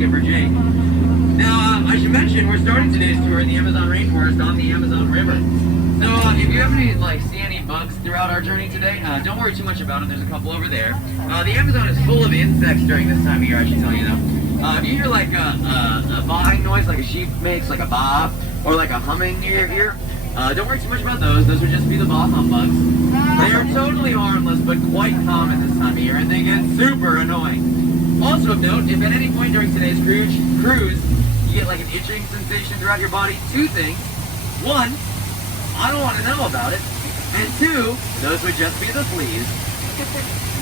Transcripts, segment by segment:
Skipper Jake. Now, I should mention, we're starting today's tour in the Amazon rainforest on the Amazon River. So, if you happen to see any bugs throughout our journey today, don't worry too much about them. There's a couple over there. The Amazon is full of insects during this time of year, I should tell you though. If you hear like a baaing noise, like a sheep makes, like a baa, or like a humming near your ear, don't worry too much about those. Those would just be the bah humbugs. They are totally harmless, but quite common this time of year, and they get super annoying. Also of note, if at any point during today's cruise, you get like an itching sensation throughout your body, two things. One, I don't want to know about it. And two, those would just be the fleas.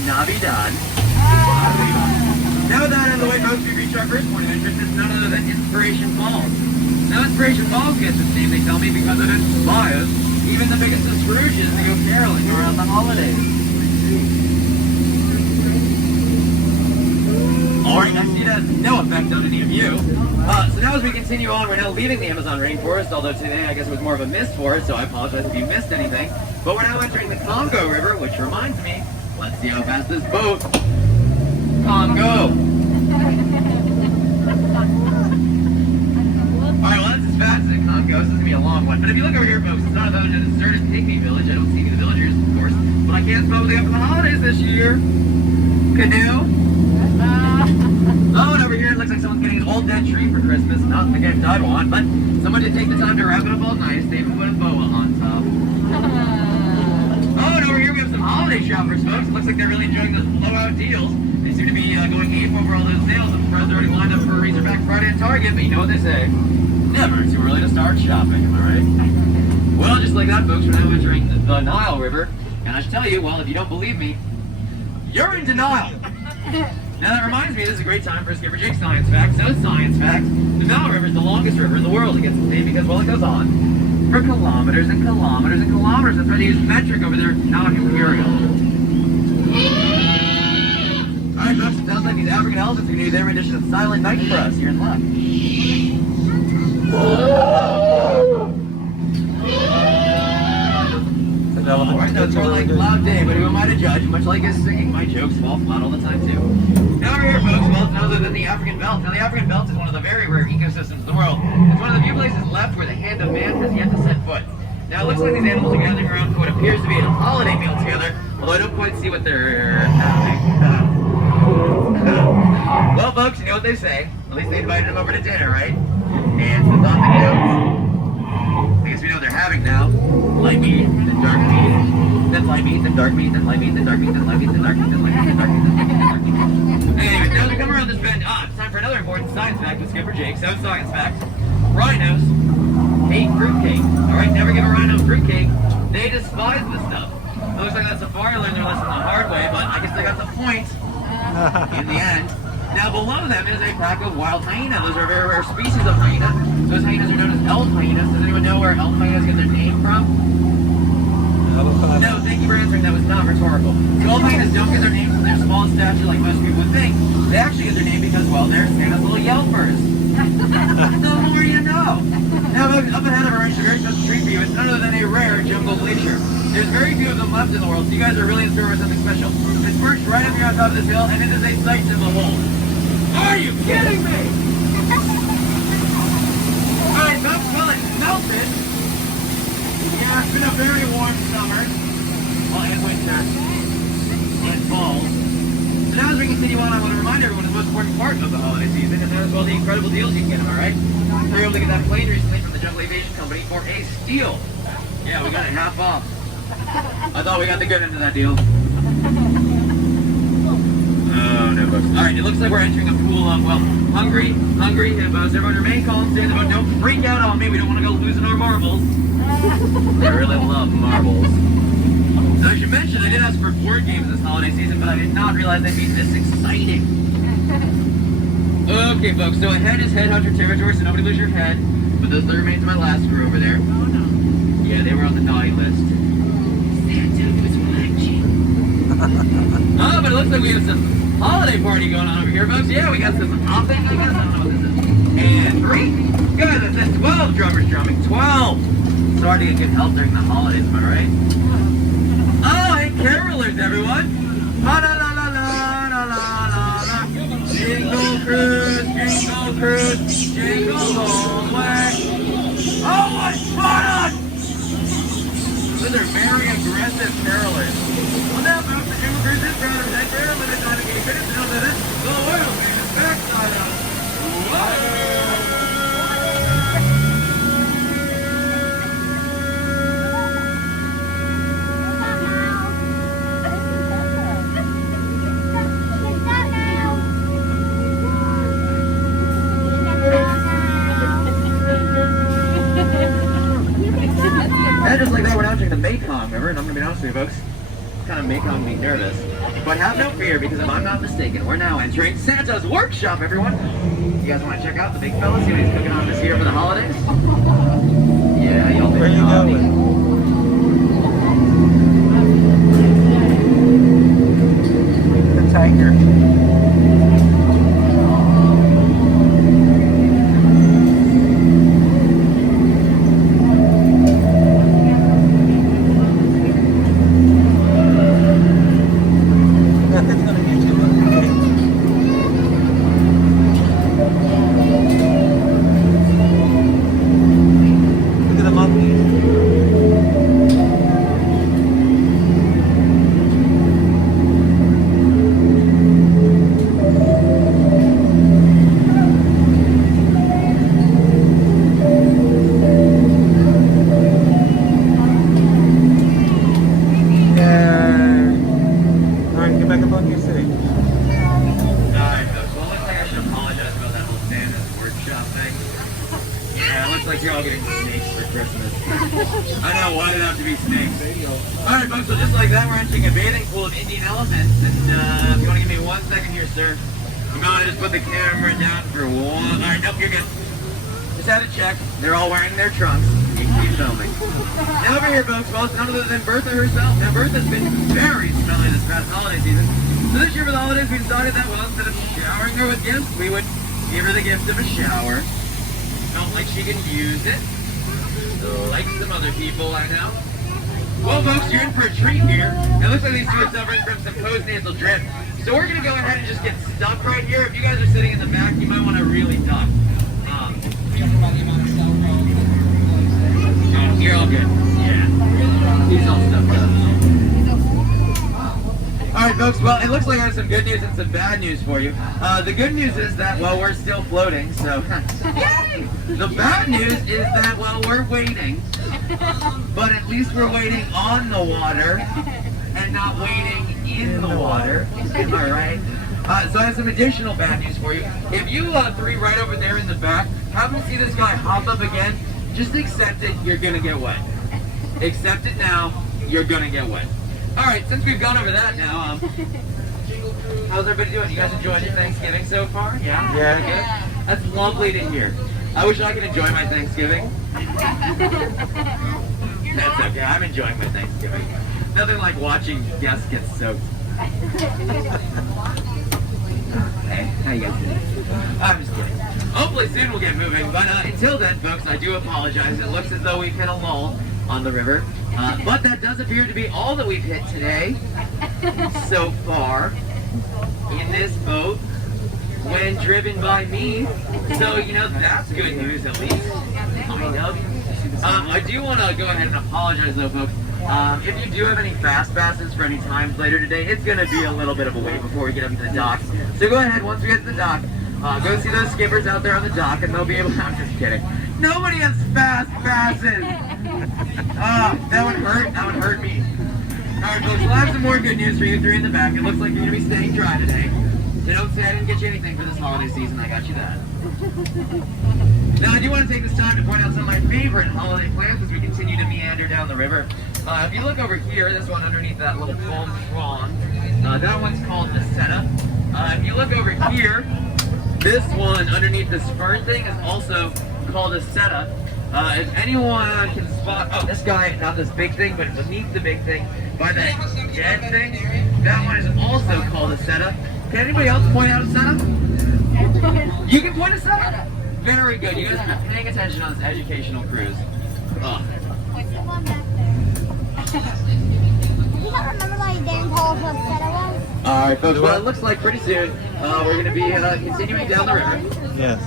Nabi done. Now with that out of the way, folks, we reach our first point of interest. It's none other than Inspiration Falls. Now, Inspiration Falls gets its name, they tell me, because it inspires even the biggest of Scrooges to go caroling around the holidays. Alright, I see that has no effect on any of you. So now as we continue on, we're now leaving the Amazon rainforest, although today I guess it was more of a mist for us, so I apologize if you missed anything. But we're now entering the Congo River, which reminds me, let's see how fast this boat can go. Alright, well that's as fast as it can go, so this is going to be a long one. But if you look over here, folks, it's not a deserted pygmy village. I don't see any of the villagers, of course. But I can't spell what they have for the holidays this year. Canoe. Oh, and over here it looks like someone's getting an old dead tree for Christmas. Not the gift I want, but someone did take the time to wrap it up all nice. They even put a boa on top. Oh, and over here we have some holiday shoppers, folks. It looks like they're really enjoying those blowout deals. They seem to be going ape over all those sales. I'm surprised they're already lined up for Razorback Friday at Target, but you know what they say. Never too early to start shopping, am I right? Well, just like that, folks, we're now entering the Nile River. And I should tell you, well, if you don't believe me, you're in denial. Now that reminds me, this is a great time for Skipper Jake's science fact. So, science fact, the Nile River is the longest river in the world. It gets its name because, well, it goes on for kilometers and kilometers and kilometers. That's why they use metric over there, not imperial. Alright, folks, it sounds like these African elephants are going to do their rendition of Silent Night for us. You're in luck. Alright, no, it's more like Loud Day, but who am I to judge? Much like his singing, my jokes fall flat all the time, too. Now we're here, folks, well, it's none other than the African Belt. Now, the African Belt is one of the very rare ecosystems in the world. It's one of the few places left where the hand of man has yet to set foot. Now, it looks like these animals are gathering around for what appears to be a holiday meal together, although I don't quite see what they're having. Well, folks, you know what they say. At least they invited them over to dinner, right? And the thought that I guess we know what they're having now. Light meat, then dark meat, then light meat, then dark meat, then light meat, then dark meat, then light meat, then dark meat, then light meat, then dark meat, then light meat, then dark meat. Anyway, now as we come around this bend, it's time for another important science fact with Skipper Jake. So, science fact, rhinos hate fruitcake. Alright, never give a rhino fruitcake. They despise the stuff. It looks like that safari learned their lesson the hard way, but I guess they got the point in the end. Now below them is a pack of wild hyena. Those are a very rare species of hyena. Those hyenas are known as elk hyenas. Does anyone know where elk hyenas get their name from? No, thank you for answering. That was not rhetorical. So elk hyenas don't get their name from their small stature like most people would think. They actually get their name because, well, they're Santa's little yelpers. The more you know. Now up ahead of our a very special treat for you. It's none other than a rare jungle glacier. There's very few of them left in the world, so you guys are really in store with something special. It's perched right up here on top of this hill, and it is a sight to behold. Are you kidding me? Alright, folks, well, it's melted. Yeah, it's been a very warm summer. Well, and winter. And fall. So now as we continue on, I want to remind everyone of the most important part of the holiday season, and that is, well, the incredible deals you can get, alright? We were able to get that plane recently from the Jungle Aviation Company for a steal. Yeah, we got it half off. I thought we got the good end of that deal. Oh, no, folks. Alright, it looks like we're entering a pool of, well, hungry hippos. Everyone remain calm, stay in the boat. Don't freak out on me. We don't want to go losing our marbles. I really love marbles. So I should mention, I did ask for board games this holiday season, but I did not realize they'd be this exciting. Okay, folks, so ahead is headhunter territory, so nobody lose your head. But those three remains of my last crew over there. Yeah, they were on the naughty list. Santa was watching. Oh, but it looks like we have some holiday party going on over here, folks. Yeah, we got some hopping, I guess. I don't know what this is. And 3. Guys, that's 12 drummers drumming. 12! It's hard to get good help during the holidays, am I right? Oh, hey, carolers, everyone! La la la la la la la la la. Jingle Cruise, Jingle Cruise, jingle all the way. Oh, what's fun! Those are very aggressive carolers. Well, now, folks, the Jingle Cruise is proud of that carol and it's on a game. Finish it over this. The oil man is backside of. Whoa! And just like that, we're now entering the Mekong River, and I'm going to be honest with you, folks, kind of Mekong me nervous. But have no fear, because if I'm not mistaken, we're now entering Santa's workshop, everyone. You guys want to check out the big fella, see what he's cooking on this year for the holidays? Yeah, y'all think where you going? The tiger. Like you're all getting snakes for Christmas. I know, why did it have to be snakes? Alright folks, so just like that, we're entering a bathing pool of Indian elephants. And if you want to give me 1 second here, sir. You might want to just put the camera down for one. Alright, nope, you're good. Just had to check. They're all wearing their trunks. You keep filming. Now over here, folks, well, it's none other than Bertha herself. Now, Bertha's been very smelly this past holiday season. So this year for the holidays, we decided that, well, instead of showering her with gifts, we would give her the gift of a shower. Don't like she can use it, like some other people I know. Well, folks, you're in for a treat here. It looks like these two are suffering from some postnasal drip. So we're going to go ahead and just get stuck right here. If you guys are sitting in the back, you might want to really duck. You're all good. Yeah. He's all stuffed up. Alright folks, well it looks like I have some good news and some bad news for you. The good news is that, well, we're still floating, so yay! The bad news is that, well, we're waiting, but at least we're waiting on the water and not waiting in the water. Am I right? So I have some additional bad news for you. If you three right over there in the back happen to see this guy hop up again, just accept it, you're gonna get wet. Accept it now, you're gonna get wet. Alright, since we've gone over that now, how's everybody doing? You guys enjoying your Thanksgiving so far? Yeah? Yeah. Good? That's lovely to hear. I wish I could enjoy my Thanksgiving. That's okay, I'm enjoying my Thanksgiving. Nothing like watching guests get soaked. Hey, how you guys doing? I'm just kidding. Hopefully soon we'll get moving, but until then, folks, I do apologize. It looks as though we've hit a lull on the river. But that does appear to be all that we've hit today so far in this boat when driven by me. So, you know, that's good news at least. I do want to go ahead and apologize though, folks. If you do have any fast passes for any times later today, it's going to be a little bit of a wait before we get up to the docks. So go ahead, once we get to the dock, go see those skippers out there on the dock and they'll be able to... I'm just kidding. Nobody has fast passes! That would hurt. That would hurt me. Alright folks, we'll have some more good news for you three in the back. It looks like you're going to be staying dry today. So don't say I didn't get you anything for this holiday season. I got you that. Now I do want to take this time to point out some of my favorite holiday plants as we continue to meander down the river. If you look over here, this one underneath that little palm frond, that one's called the setup. If you look over here, this one underneath this fern thing is also called a setup. If anyone can spot, oh, this guy, not this big thing, but beneath the big thing, by that dead thing, that one is also called a setup. Can anybody else point out a setup? You can point a setup? Very good. You guys have been paying attention on this educational cruise. You don't remember my Dan Paul's setup was? Alright folks, well it looks like pretty soon we're going to be continuing down the river. Yes.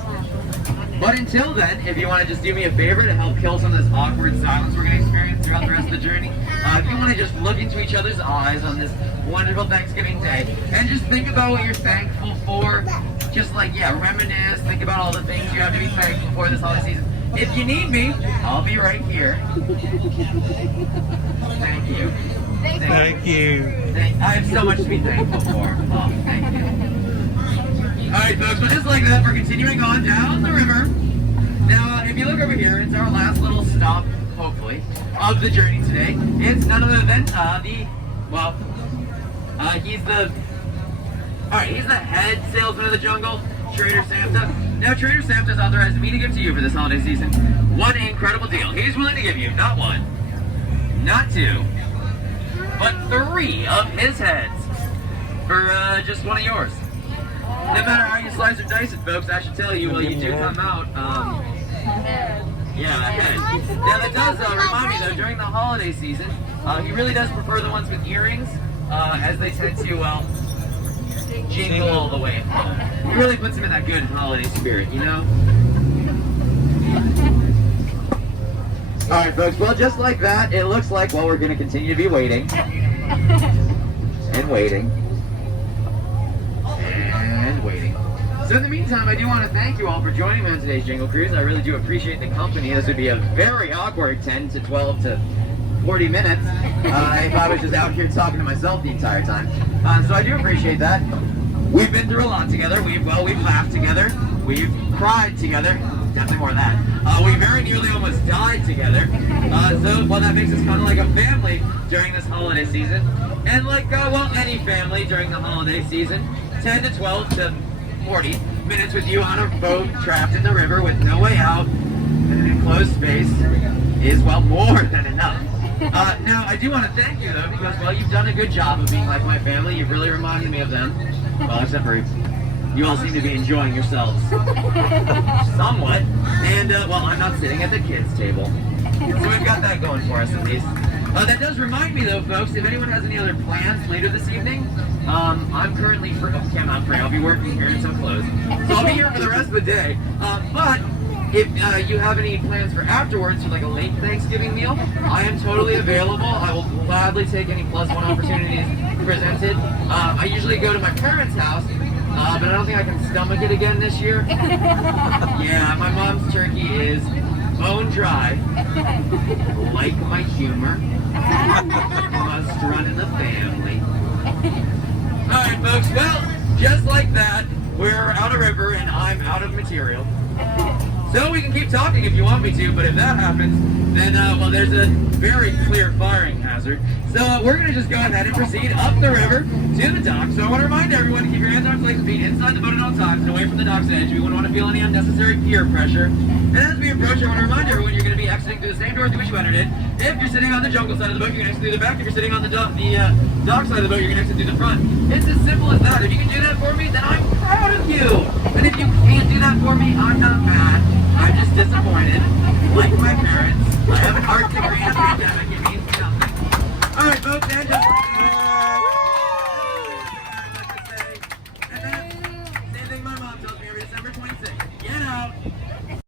But until then, if you want to just do me a favor to help kill some of this awkward silence we're going to experience throughout the rest of the journey, if you want to just look into each other's eyes on this wonderful Thanksgiving Day and just think about what you're thankful for, just like, yeah, reminisce, think about all the things you have to be thankful for this holiday season. If you need me, I'll be right here. Thank you. Thank you. I have so much to be thankful for. Oh, thank you. Alright folks, but just like that, we're continuing on down the river. Now, if you look over here, it's our last little stop, hopefully, of the journey today. It's none other than he's the head salesman of the jungle, Trader Santa. Now, Trader Santa's authorized me to give to you for this holiday season one incredible deal. He's willing to give you not one, not two, but 3 of his heads for just one of yours. No matter how you slice or dice it, folks, I should tell you, well, you do come out, yeah, ahead. Now, that does remind me, though, during the holiday season, he really does prefer the ones with earrings, as they tend to, well, jingle all the way home. It really puts him in that good holiday spirit, you know? Alright, folks, well, just like that, it looks like, well, we're going to continue to be waiting. And waiting. And waiting. So in the meantime, I do want to thank you all for joining me on today's Jingle Cruise. I really do appreciate the company. This would be a very awkward 10 to 12 to 40 minutes if I was just out here talking to myself the entire time. So I do appreciate that. We've been through a lot together. We've laughed together. We've cried together. Definitely more of that. We very nearly almost died together. That makes us kind of like a family during this holiday season. And like, any family during the holiday season, 10 to 12 to 40 minutes with you on a boat trapped in the river with no way out in an enclosed space is, well, more than enough. Now, I do want to thank you, though, because, well, you've done a good job of being like my family. You've really reminded me of them. Well, except for you all seem to be enjoying yourselves somewhat. And, well, I'm not sitting at the kids' table. So we've got that going for us, at least. That does remind me, though, folks, if anyone has any other plans later this evening, I'm currently free. Okay, I'm not free. I'll be working here until close. So I'll be here for the rest of the day. But if you have any plans for afterwards, for like a late Thanksgiving meal, I am totally available. I will gladly take any +1 opportunities presented. I usually go to my parents' house, but I don't think I can stomach it again this year. Yeah, my mom's turkey is bone dry, like my humor. Must run in the family. Alright folks, well, just like that, we're out of river and I'm out of material. So we can keep talking if you want me to, but if that happens, then, well, there's a very clear firing hazard. So we're going to just go ahead and proceed up the river to the dock. So I want to remind everyone to keep your hands, arms, legs, and feet inside the boat at all times and away from the dock's edge. We wouldn't want to feel any unnecessary peer pressure. And as we approach, I want to remind everyone you're going to be exiting through the same door through which you entered it. If you're sitting on the jungle side of the boat, you're going to exit through the back. If you're sitting on the dock side of the boat, you're going to exit through the front. It's as simple as that. If you can do that for me, then I'm proud of you. And if you can't do that for me, I'm not mad. I'm just disappointed, like my parents. I have an